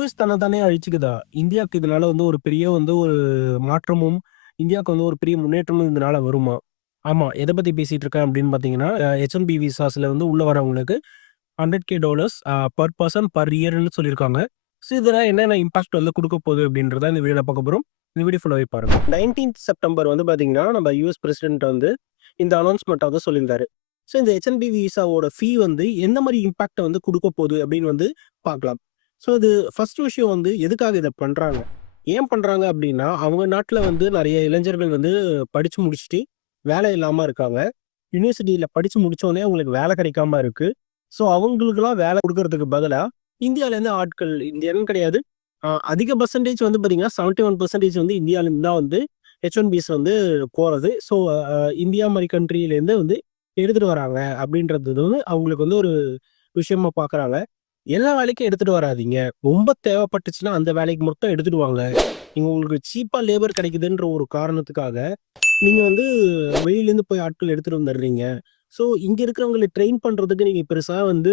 US தன்னைத்தானே அழிச்சுக்குதா? இந்தியாவுக்கு இதனால வந்து ஒரு பெரிய வந்து ஒரு மாற்றமும், இந்தியாவுக்கு வந்து ஒரு பெரிய முன்னேற்றமும் இதனால வருமா? ஆமா. எத பத்தி பேசிட்டு இருக்கேன் அப்படின்னு பார்த்தீங்கன்னா, H-1B விசாஸ்ல வந்து உள்ள வரவங்களுக்கு $100K பெர் பெர்சன் பெர் இயர்ன்னு சொல்லியிருக்காங்க. ஸோ இதெல்லாம் என்னென்ன இம்பாக்ட் வந்து குடுக்க போகுது அப்படின்றத இந்த வீடியோல பார்க்க போறோம். இந்த வீடியோ ஃபுல்லாவே பாருங்க. 19த் செப்டம்பர் வந்து பார்த்தீங்கன்னா, நம்ம யுஎஸ் பிரசிடென்ட் வந்து இந்த அனௌன்ஸ்மென்ட்ட வந்து சொல்லியிருந்தாரு. ஸோ இந்த H-1B விசாவோட ஃபீ வந்து எந்த மாரி இம்பாக்ட்ட வந்து குடுக்க போகுது அப்படின்னு வந்து பார்க்கலாம். ஸோ இது ஃபர்ஸ்ட் விஷயம் வந்து எதுக்காக இத பண்றாங்க? ஏன் பண்றாங்க அப்டின்னா, அவங்க நாட்ல வந்து நெறைய இளைஞர்கள் வந்து படிச்சு முடிச்சுட்டு வேலை இல்லாம இருக்காங்க. யுனிவர்சிட்டில படிச்சு முடிச்சோனே அவங்களுக்கு வேலை கிடைக்காம இருக்கு. ஸோ அவங்களுக்கெல்லாம் வேலை குடுக்கறதுக்கு பதிலா, இந்தியாலேருந்து ஆட்கள் இந்தியன்னு கிடையாது. அதிக பெர்சன்டேஜ் வந்து பார்த்தீங்கன்னா, 71% வந்து இந்தியாலேருந்து தான் வந்து H-1Bஸ் வந்து போறது. ஸோ இந்தியா மாரி கண்ட்ரிலேருந்து வந்து எடுத்துட்டு வராங்க அப்டின்றது வந்து அவங்களுக்கு வந்து ஒரு விஷயமா பார்க்குறாங்க. எல்லா வேலைக்கும் எடுத்துட்டு வராதீங்க. ரொம்ப தேவைப்பட்டுச்சுன்னா, அந்த வேலைக்கு மட்டும் எடுத்துட்டு வாங்க. நீங்க உங்களுக்கு சீப்பா லேபர் கிடைக்குதுன்ற ஒரு காரணத்துக்காக, நீங்க வந்து வெளியிலேருந்து போய் ஆட்கள் எடுத்துட்டு வந்துடுறீங்க. ஸோ, இங்க இருக்கிறவங்கள ட்ரெயின் பண்றதுக்கு நீங்க பெருசா வந்து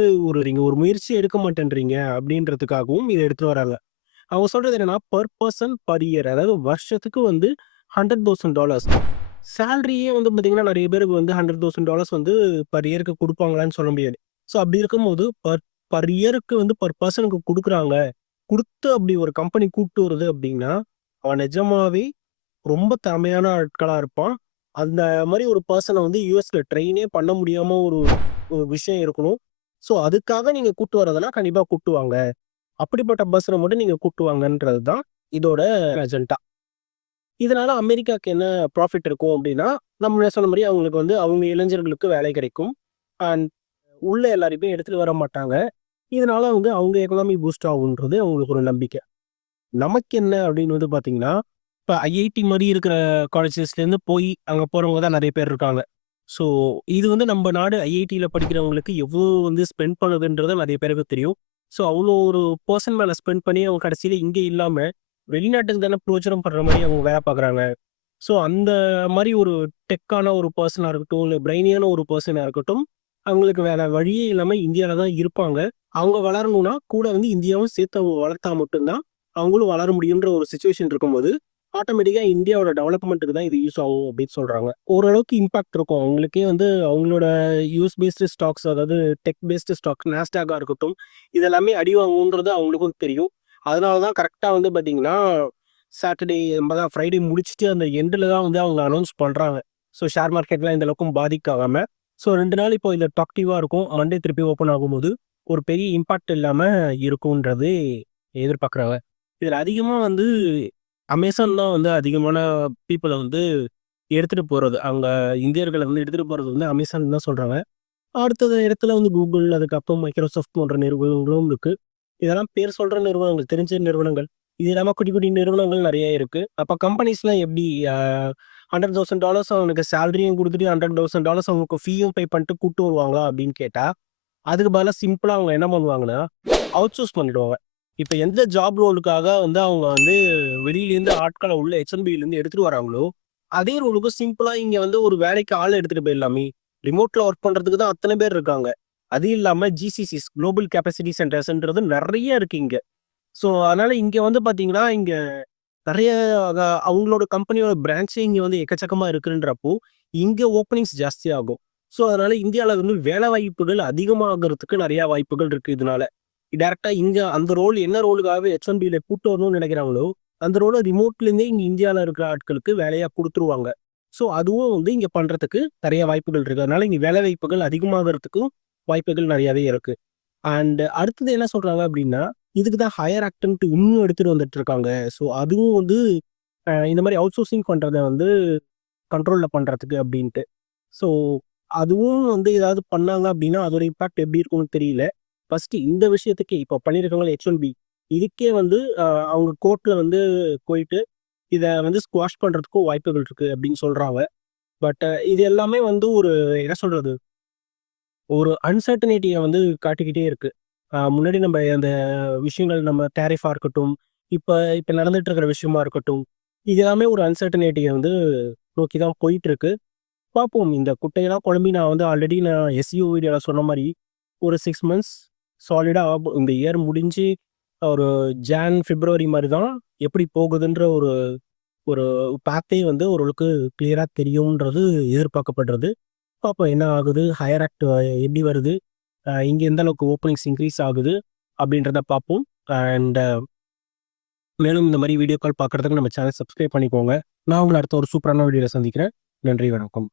ஒரு முயற்சி எடுக்க மாட்டேன்றீங்க அப்படின்றதுக்காகவும் இத எடுத்துட்டு வராங்க. அவங்க சொல்றது என்னன்னா, பெர் பெர்சன் பெர் இயர் அதாவது வருஷத்துக்கு வந்து $100,000 சேலரியே வந்து பார்த்தீங்கன்னா, நெறைய பேருக்கு வந்து $100,000 வந்து பெர் இயர்க்கு குடுப்பாங்களான்னு சொல்ல முடியாது. ஸோ, அப்படி இருக்கும்போது பெர் இயருக்கு வந்து பெர் பெர்சனுக்கு குடுக்குறாங்க. குடுத்து அப்படி ஒரு கம்பெனி கூட்டு வருது அப்படின்னா, அவன் நிஜமாவே ரொம்ப திறமையான ஆட்களா இருப்பான். அந்த மாரி ஒரு பெர்சன வந்து யுஎஸ்ல ட்ரெயினே பண்ண முடியாம ஒரு ஒரு விஷயம் இருக்கணும். ஸோ, அதுக்காக நீங்க கூட்டு வரதுன்னா கண்டிப்பா கூட்டு வாங்க. அப்படிப்பட்ட பெர்சன மட்டும் நீங்க கூட்டு வாங்கன்றது தான் இதோட அஜெண்டா. இதனால அமெரிக்காக்கு என்ன ப்ராஃபிட் இருக்கும் அப்படின்னா, நம்ம முன்ன சொன்ன மாரி அவங்களுக்கு வந்து அவங்க இளைஞர்களுக்கு வேலை கிடைக்கும். அண்ட் உள்ள எல்லாரையுமே எடுத்துட்டு வர மாட்டாங்க. இதனால வந்து அவங்க எக்கனாமி பூஸ்ட் ஆகுன்றது அவங்களுக்கு ஒரு நம்பிக்கை. நமக்கு என்ன அப்படின்னு வந்து பார்த்தீங்கன்னா, இப்ப ஐஐடி மாரி இருக்கிற காலேஜஸ்லேருந்து போய் அங்க போறவங்க தான் நெறைய பேர் இருக்காங்க. ஸோ இது வந்து நம்ம நாடு ஐஐடியில படிக்கிறவங்களுக்கு எவ்வளோ வந்து ஸ்பெண்ட் பண்ணுதுன்றது நெறைய பேருக்கு தெரியும். ஸோ அவ்வளோ ஒரு பெர்சன் மேல ஸ்பெண்ட் பண்ணி அவங்க கடைசியில இங்க இல்லாம, வெளிநாட்டுக்கு தானே பிரோஜனம் படுற மாரி அவங்க வேலை பார்க்குறாங்க. ஸோ அந்த மாரி ஒரு டெக்கான ஒரு பெர்சனா இருக்கட்டும், இல்ல பிரெய்னியான ஒரு பெர்சனா இருக்கட்டும், அவங்களுக்கு வேற வழியே இல்லாம இந்தியால தான் இருப்பாங்க. அவங்க வளரணும்னா, கூட வந்து இந்தியாவும் சேர்த்து அவங்க வளர்த்தா மட்டும் தான், அவங்களும் வளர முடியுன்ற ஒரு சிச்சுவேஷன் இருக்கும்போது, ஆட்டோமேட்டிக்கா இந்தியாவோட டெவலப்மென்ட்க்கு தான் இது யூஸ் ஆகும் அப்படின்னு சொல்றாங்க. ஓரளவுக்கு இம்பாக்ட் இருக்கும். அவங்களுக்கே வந்து அவங்களோட யூஎஸ் பேஸ்டு ஸ்டாக்ஸ் அதாவது டெக் பேஸ்டு ஸ்டாக்ஸ் நாஸ்டாக்கா இருக்கட்டும், இது எல்லாமே அடி வாங்கும்ன்றது அவங்களுக்கும் தெரியும். அதனால தான் கரெக்ட்டா வந்து பார்த்தீங்கன்னா சாட்டர்டே தான் ஃப்ரைடே முடிச்சுட்டு அந்த எண்டுல தான் வந்து அவங்க அனௌன்ஸ் பண்றாங்க. ஸோ ஷேர் மார்க்கெட்லாம் எந்த அளவுக்கும் பாதிக்காம. ஸோ 2 நாள் இப்போ இதுல டாக்டிவா இருக்கும். மண்டே திருப்பி ஓப்பன் ஆகும்போது, ஒரு பெரிய இம்பாக்ட் இல்லாம இருக்கும்ன்றது எதிர்பார்க்குறாங்க. இதுல அதிகமா வந்து அமேசான் தான் வந்து அதிகமான பீப்பிள வந்து எடுத்துட்டு போறது. அங்க இந்தியர்கள வந்து எடுத்துட்டு போறது வந்து அமேசான் தான் சொல்றாங்க. அடுத்தது இடத்துல வந்து Google, அதுக்கப்புறம் Microsoft போன்ற நிறுவனங்களும் இருக்கு. இதெல்லாம் பேர் சொல்ற நிறுவனங்கள், தெரிஞ்ச நிறுவனங்கள். இது இல்லாம குட்டி, குட்டி நிறுவனங்கள் நெறைய இருக்கு. அப்ப கம்பெனிஸ்லாம் எப்படி $100,000 அவனுக்கு சேலரியும் குடுத்துட்டு $100,000 அவங்களுக்கு ஃபீயும் பே பண்ணிட்டு கூட்டு வருவாங்களா? அப்படின்னு கேட்டா, அதுக்கு பதிலா சிம்பிளா அவங்க என்ன பண்ணுவாங்கன்னா, அவுட்சோர்ஸ் பண்ணிடுவாங்க. இப்ப எந்த ஜாப் ரோலுக்காக வந்து அவங்க வந்து வெளியிலேருந்து ஆட்கள உள்ள H-1Bலேருந்து எடுத்துட்டு வராங்களோ, அதே ரோலுக்கு சிம்பிளா இங்க வந்து ஒரு வேலைக்கு ஆள் எடுத்துட்டு போயிடலாமே! ரிமோட்ல ஒர்க் பண்றதுக்கு தான் அத்தன பேர் இருக்காங்க. அது இல்லாம ஜிசிசிஸ் குளோபல் கேப்பசிட்டி சென்டர்ஸ்ன்றது நெறைய இருக்கு இங்க. ஸோ, அதனால இங்க வந்து பார்த்தீங்கன்னா, இங்க நெறைய அக அவங்களோட கம்பெனியோட பிரான்ச்சே இங்க வந்து எக்கச்சக்கமா இருக்குன்றப்போ, இங்க ஓப்பனிங்ஸ் ஜாஸ்தியாகும். ஸோ, அதனால இந்தியால வந்து வேலை வாய்ப்புகள் அதிகமாகறதுக்கு நெறைய வாய்ப்புகள் இருக்கு இதனால. டைரக்ட்டா இங்க அந்த ரோல் என்ன ரோலுக்காக H-1Bல கூட்டு வரணும்னு நெனைக்கிறாங்களோ, அந்த ரோல ரிமோட்லேருந்தே இங்க இந்தியால இருக்கிற ஆட்களுக்கு வேலையா குடுத்துருவாங்க. ஸோ, அதுவும் வந்து இங்க பண்றதுக்கு நெறைய வாய்ப்புகள் இருக்கு. அதனால இங்க வேலை வாய்ப்புகள் அதிகமாகறதுக்கும் வாய்ப்புகள் நெறையாவே இருக்கு. அண்ட் அடுத்தது என்ன சொல்றாங்க அப்டின்னா, இதுக்கு தான் ஹையர் ஆக்ட்ன்ட்டு இன்னும் எடுத்துட்டு வந்துட்டு இருக்காங்க. ஸோ, அதுவும் வந்து இந்த மாரி அவுட் சோர்சிங் பண்றத வந்து கண்ட்ரோல்ல பண்றதுக்கு அப்டின்ட்டு. ஸோ, அதுவும் வந்து ஏதாவது பண்ணாங்க அப்டின்னா, அதோட இம்பாக்ட் எப்டி இருக்கும்னு தெரியல. ஃபர்ஸ்ட்டு இந்த விஷயத்துக்கே இப்போ பண்ணியிருக்காங்கல்ல H-1B இதுக்கே வந்து அவங்க கோர்ட்ல வந்து போயிட்டு, இத வந்து ஸ்குவாஷ் பண்றதுக்கும் வாய்ப்புகள் இருக்கு அப்டின்னு சொல்றாங்க. பட் இது எல்லாமே வந்து ஒரு என்ன சொல்றது? ஒரு அன்சர்டனிட்டிய வந்து காட்டிக்கிட்டே இருக்கு. முன்னாடி நம்ம அந்த விஷயங்கள் நம்ம டாரிஃபா இருக்கட்டும், இப்ப இப்ப நடந்துட்டு இருக்கிற விஷயமா இருக்கட்டும், இது எல்லாமே ஒரு அன்சர்டனிட்டிய வந்து நோக்கி தான் போயிட்டுருக்கு. பார்ப்போம். இந்த குட்டையெல்லாம் குழம்பி நான் வந்து ஆல்ரெடி நான் எஸ்இஓ வீடியோல சொன்ன மாரி, ஒரு 6 மந்த்ஸ் சாலிடா ஆகும். இந்த இயர் முடிஞ்சு ஒரு ஜான், பிப்ரவரி மாரி தான் எப்படி போகுதுன்ற ஒரு ஒரு பாத்தே வந்து ஓரளவுக்கு கிளியரா தெரியும்ன்றது எதிர்பார்க்கப்படுறது. பார்ப்போம் என்ன ஆகுது? ஹையர் ஆக்ட் எப்படி வருது? இங்க எந்த அளவுக்கு ஓப்பனிங்ஸ் இன்கிரீஸ் ஆகுது? அப்படின்றத பார்ப்போம். அண்ட் மேலும் இந்த மாரி வீடியோக்கள் பார்க்கறதுக்கு நம்ம சேனல் சப்ஸ்கிரைப் பண்ணிக்கோங்க. நான் உங்கள அடுத்த ஒரு சூப்பரான வீடியோல சந்திக்கிறேன். நன்றி, வணக்கம்.